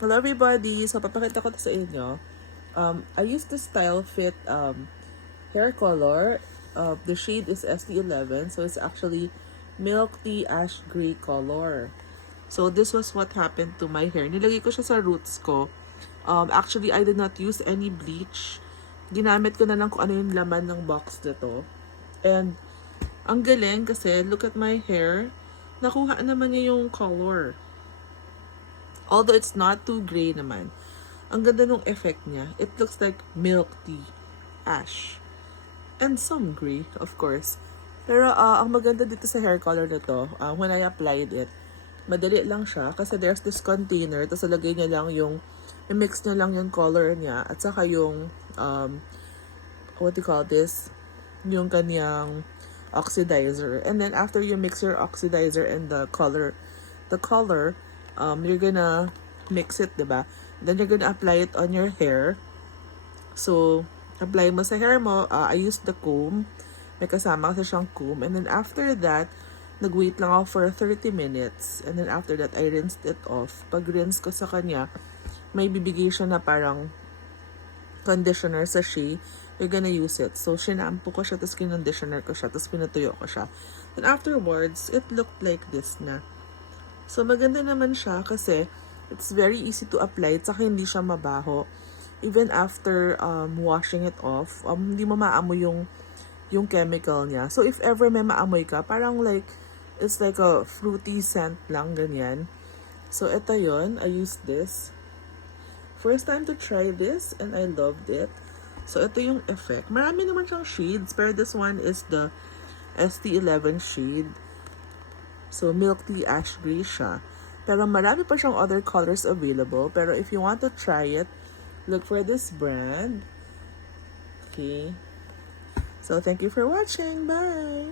Hello everybody! So, papakita ko to sa inyo. I used the Style Fit hair color. The shade is ST11. So, it's actually milk tea ash gray color. So, this was what happened to my hair. Nilagay ko siya sa roots ko. Actually, I did not use any bleach. Ginamit ko na lang kung ano yung laman ng box nito. And, ang galing kasi, look at my hair. Nakuha naman niya yung color. Although it's not too gray naman. Ang ganda nung effect niya. It looks like milk tea, ash. And some gray, of course. Pero ang maganda dito sa hair color na to, when I applied it, madali lang siya kasi there's this container, tapos lagay niya lang yung, i-mix niya lang yung color niya, at saka yung, what do you call this? Yung kanyang oxidizer. And then after you mix your oxidizer and the color, you're gonna mix it, diba? Then you're gonna apply it on your hair. So, apply mo sa hair mo. I used the comb. May kasama kasi siyang comb. And then after that, nag-wait lang ako for 30 minutes. And then after that, I rinsed it off. Pag rinse ko sa kanya, may bibigay siya na parang conditioner sachet. You're gonna use it. So, shinampo ko siya, tapos kinonditioner ko siya, tapos pinatuyo ko siya. Then afterwards, it looked like this na. So, maganda naman siya kasi it's very easy to apply. Tsaka hindi siya mabaho. Even after washing it off, hindi mo maamoy yung chemical niya. So, if ever may maamoy ka, parang like, it's like a fruity scent lang, ganyan. So, ito yun. I used this. First time to try this and I loved it. So, ito yung effect. Marami naman siyang shades, pero this one is the ST11 shade. So, milk tea ash gray siya. Pero marami pa siyang other colors available. Pero if you want to try it, look for this brand. Okay. So, thank you for watching. Bye!